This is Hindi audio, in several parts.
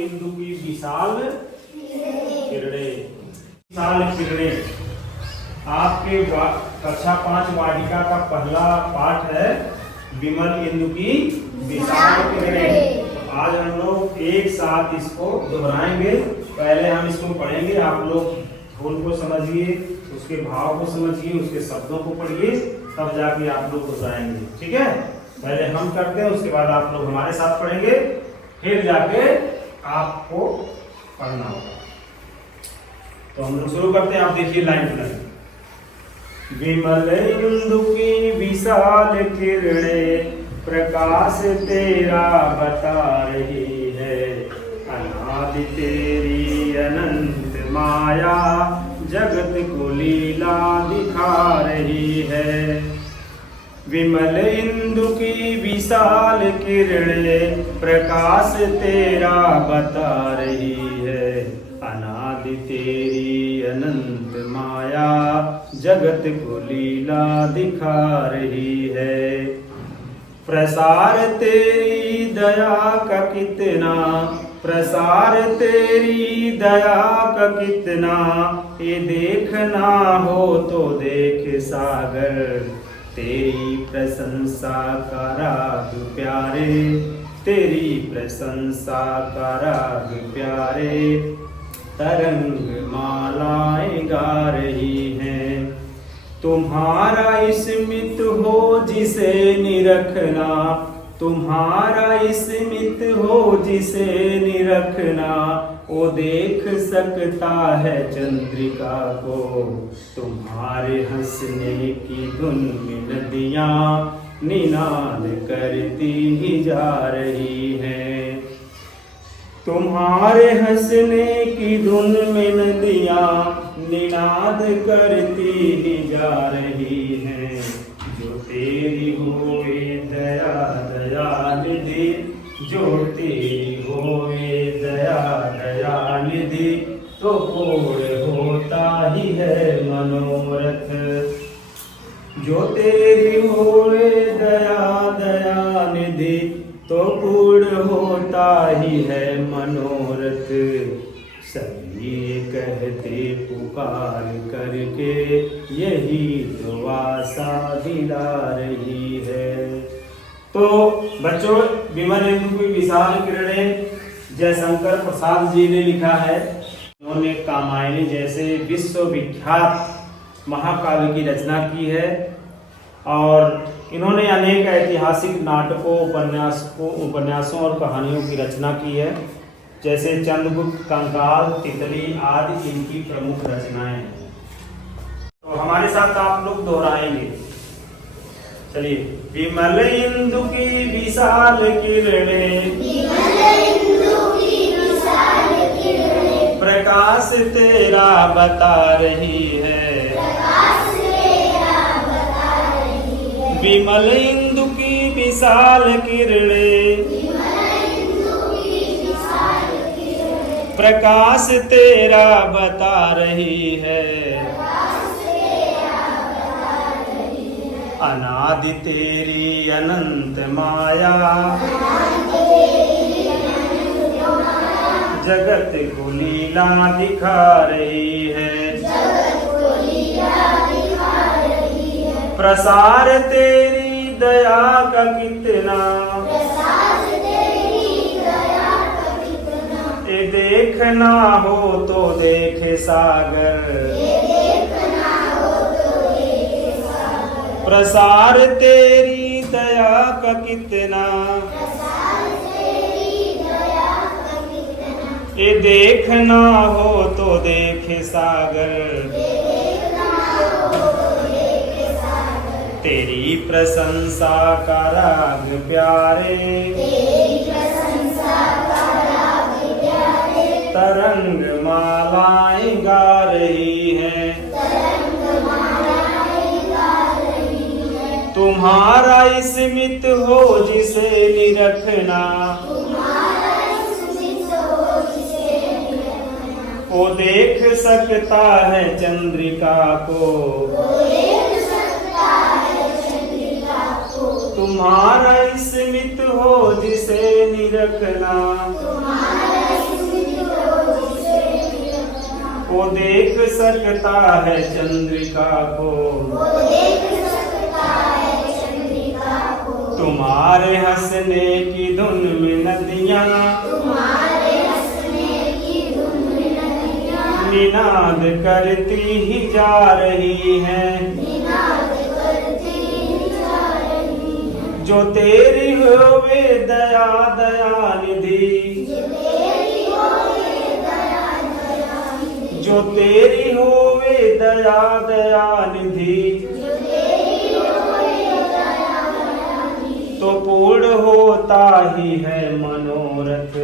इंदु की विशाल किरणें। विशाल किरणें आपके कक्षा 5 वाटिका का पहला पाठ है विमल इंदु की विशाल किरणें। आज हम लोग एक साथ इसको दोहराएंगे। पहले हम इसको पढ़ेंगे, आप लोग धुन को समझिए, उसके भाव को समझिए, उसके शब्दों को पढ़िए, तब जाके आप लोग दोहराएंगे। ठीक है, पहले हम करते हैं, उसके बाद आप लोग हमारे साथ पढ़ेंगे, फिर जाके आपको पढ़ना होगा। तो हम लोग शुरू करते हैं। आप देखिए लाइन लाइन। विमल इंदु की विशाल किरणें प्रकाश तेरा बता रही है, अनादि तेरी अनंत माया जगत को लीला दिखा रही है। विमल इंदु की विशाल किरणें प्रकाश तेरा बता रही है, अनादि तेरी अनंत माया जगत को लीला दिखा रही है। प्रसार तेरी दया का कितना, प्रसार तेरी दया का कितना, ये देखना हो तो देख सागर, तेरी प्रशंसा का राग प्यारे, तेरी प्रशंसा का राग प्यारे, तरंग मालाएं गा रही हैं। तुम्हारा स्मित हो जिसे निरखना, तुम्हारा स्मित हो जिसे निरखना, वो देख सकता है चंद्रिका को। तुम्हारे हंसने की धुन में नदियाँ निनाद करती ही जा रही हैं। तुम्हारे हंसने की धुन में नदियाँ निनाद करती ही जा रही हैं। जो तेरी होवे दया दया निधि, जो तेरी होवे दया दया निधि, तो पूर्ण होता ही है मनोरथ। जो तेरी होवे दया दया निधि, तो पूर्ण होता ही है मनोरथ। सभी कहते पुकार करके, यही तो आशा दिला रही है। तो बच्चों, विमल इंदु की विशाल किरणें जयशंकर प्रसाद जी ने लिखा है। उन्होंने कामायनी जैसे विश्वविख्यात महाकाव्य की रचना की है और इन्होंने अनेक ऐतिहासिक नाटकों, उपन्यासों और कहानियों की रचना की है, जैसे चंद्रगुप्त, कंकाल, तितली आदि इनकी प्रमुख रचनाएं हैं। तो हमारे साथ आप लोग दोहराएंगे। चलिए। विमल इंदु की विशाल किरणें, प्रकाश तेरा बता रही है, विमल इंदु की विशाल किरणें, प्रकाश तेरा बता रही है, अनादि तेरी अनंत माया जगत को लीला दिखा रही है। प्रसार तेरी दया का कितना, ये देखना हो तो देखे सागर, प्रसार तेरी दया का कितना, ये देखना हो तो देखे सागर, तेरी प्रशंसा का राग प्यारे, तरंग मालाएं गा रही हैं। तुम्हारा स्मित हो जिसे निरखना, वो देख सकता है चंद्रिका को। तुम्हारा स्मित हो जिसे निरखना, देख सकता है चंद्रिका को, तुम्हारे हंसने की धुन में नदियाँ, निनाद करती ही जा रही हैं, जो तेरी होवे दया दयानिधि, जो तेरी होवे दया दयानिधि, तो पूर्ण होता ही है मनोरथ।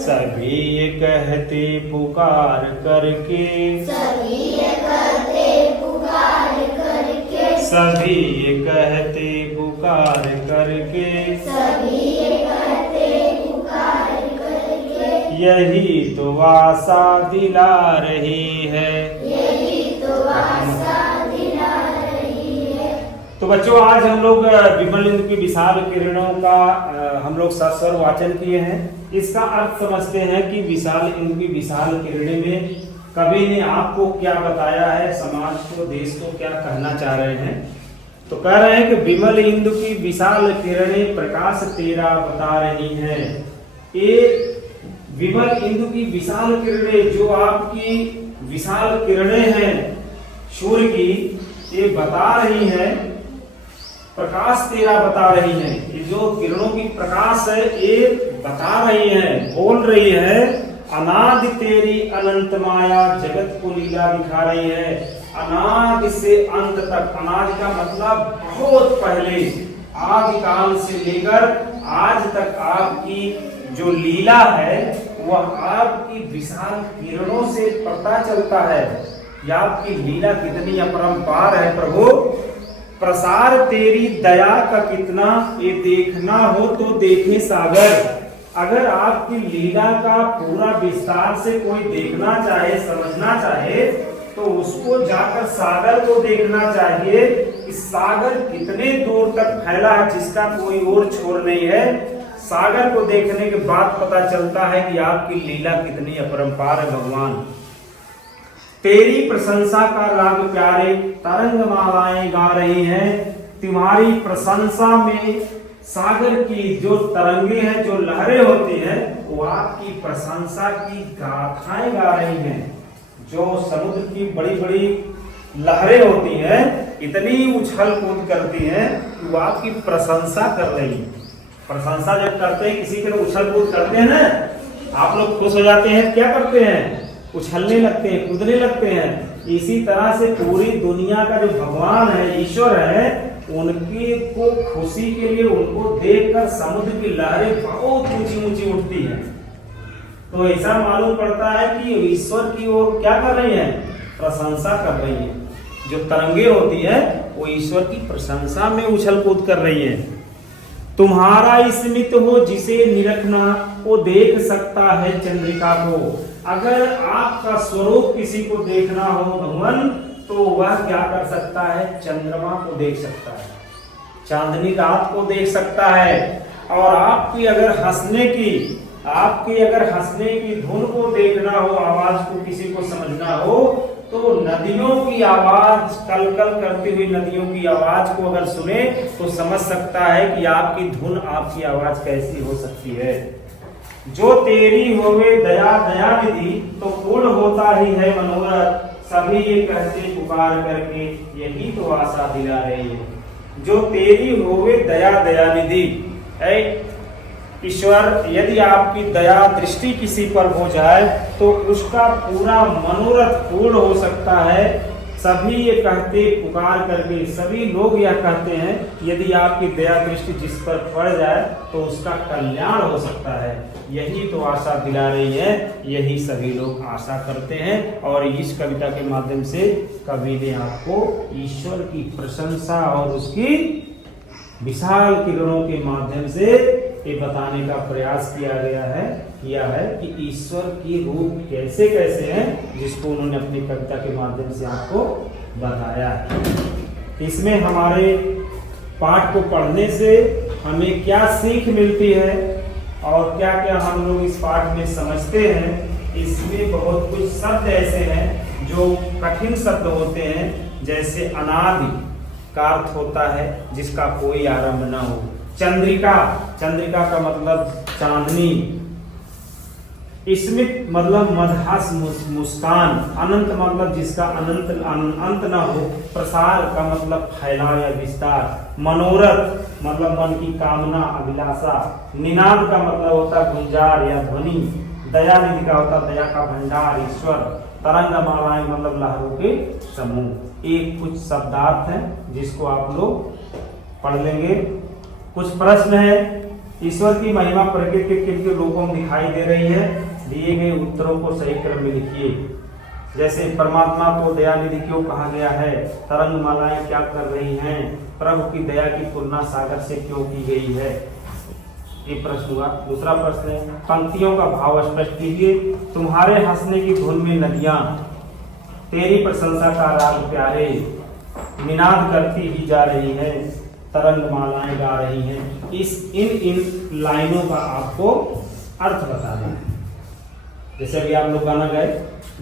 सभी ये कहते पुकार करके, सभी ये कहते पुकार करके, यही तो आशा दिला रही है। तो बच्चों, आज हम लोग विमल इंदु की विशाल किरणों का हम लोग सस्वर वाचन किए हैं। इसका अर्थ समझते हैं कि विशाल इंदु की विशाल किरणें में कवि ने आपको क्या बताया है, समाज को, देश को क्या कहना चाह रहे हैं। तो कह रहे हैं कि विमल इंदु की विशाल किरणें प्रकाश तेरा बता रही हैं। ये विमल इंदु की विशाल किरणें, जो आपकी विशाल किरणें हैं सूर्य की, ये बता रही हैं, प्रकाश तेरा बता रही है। ये जो किरणों की प्रकाश है ये बता रही है, बोल रही है, अनादि तेरी अनंत माया जगत को लीला दिखा रही है। अनादि से अंत तक, अनादि का मतलब बहुत पहले, आदि काल से लेकर आज तक आपकी जो लीला है वह आपकी विशाल किरणों से पता चलता है। यह आपकी लीला कितनी अपरंपार है प्रभु। प्रसार तेरी दया का कितना, ये देखना हो तो देखे सागर। अगर आपकी लीला का पूरा विस्तार से कोई देखना चाहे, समझना चाहे, तो उसको जाकर सागर को देखना चाहिए कि सागर कितने दूर तक फैला है, जिसका कोई और छोर नहीं है। सागर को देखने के बाद पता चलता है कि आपकी लीला कितनी अपरंपार है भगवान। तेरी प्रशंसा का राग प्यारे तरंग मालाएं गा रही हैं। तुम्हारी प्रशंसा में सागर की जो तरंगे हैं, जो लहरें होती हैं, वो आपकी प्रशंसा की गाथाएं गा रही हैं। जो समुद्र की बड़ी बड़ी लहरें होती हैं, इतनी उछल कूद करती हैं कि वो आपकी प्रशंसा कर रही है। प्रशंसा जब करते हैं किसी के, उछल कूद करते हैं ना, आप लोग खुश हो जाते हैं, क्या करते हैं, उछलने लगते हैं, कूदने लगते हैं। इसी तरह से पूरी दुनिया का जो भगवान है, ईश्वर है, उनकी को खुशी के लिए, उनको देखकर समुद्र की लहरें बहुत ऊंची ऊंची उठती हैं। तो ऐसा मालूम पड़ता है कि ईश्वर की ओर क्या कर रही है, प्रशंसा कर रही है। जो तरंगे होती है वो ईश्वर की प्रशंसा में उछल कूद कर रही है। तुम्हारा स्मित हो जिसे निरखना, वो देख सकता है चंद्रिका को। अगर आपका स्वरूप किसी को देखना हो भगवान, तो वह क्या कर सकता है, चंद्रमा को देख सकता है, चांदनी रात को देख सकता है। और आपकी अगर हंसने की धुन को देखना हो, आवाज को किसी को समझना हो, तो नदियों की आवाज, कल कल करती हुई नदियों की आवाज को अगर सुने तो समझ सकता है कि आपकी धुन, आपकी आवाज कैसी हो सकती है। जो तेरी होवे दया दयानिधि, तो पूर्ण होता ही है मनोरथ। सभी ये कहते पुकार करके, यही तो आशा दिला रही है। जो तेरी होवे दया दयानिधि, ईश्वर, यदि आपकी दया दृष्टि किसी पर हो जाए तो उसका पूरा मनोरथ पूर्ण हो सकता है। सभी ये कहते पुकार करके, सभी लोग यह कहते हैं यदि आपकी दया दृष्टि जिस पर पड़ जाए तो उसका कल्याण हो सकता है। यही तो आशा दिला रही है, यही सभी लोग आशा करते हैं। और इस कविता के माध्यम से कवि ने आपको ईश्वर की प्रशंसा और उसकी विशाल किरणों के माध्यम से ये बताने का प्रयास किया है कि ईश्वर की रूप कैसे कैसे हैं, जिसको उन्होंने अपनी कविता के माध्यम से आपको बताया है। इसमें हमारे पाठ को पढ़ने से हमें क्या सीख मिलती है, और क्या क्या हम लोग इस पाठ में समझते हैं। इसमें बहुत कुछ शब्द ऐसे हैं जो कठिन शब्द होते हैं, जैसे अनादि का अर्थ होता है जिसका कोई आरंभ न हो। चंद्रिका, चंद्रिका का मतलब चांदनी। स्मित मतलब मदहास मुस्कान। अनंत मतलब जिसका अनंत अंत न हो। प्रसार का मतलब फैलाव या विस्तार। मनोरथ मतलब मन की कामना, अभिलाषा। निनाद का मतलब होता है गुंजार या ध्वनि। दयानिधि का होता दया का भंडार, ईश्वर। तरंग मालाएं मतलब लहरों के समूह। एक कुछ शब्दार्थ हैं जिसको आप लोग पढ़ लेंगे। कुछ प्रश्न है। ईश्वर की महिमा प्रकृति के किन किन रूपों में दिखाई दे रही है? दिए गए उत्तरों को सही क्रम में लिखिए। जैसे परमात्मा को दयानिधि क्यों कहा गया है? तरंग मालाएं क्या कर रही हैं? प्रभु की दया की तुलना सागर से क्यों की गई है? ये प्रश्न हुआ। दूसरा प्रश्न है, पंक्तियों का भाव स्पष्ट कीजिए। तुम्हारे हंसने की धुन में नदियां तेरी प्रशंसा का राग प्यारे निनाद करती ही जा रही है, तरंग मालाएं गा रही हैं। इन लाइनों का आपको अर्थ बताना है। जैसे अभी आप लोग गाना गाए,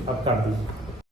अब कर दीजिए।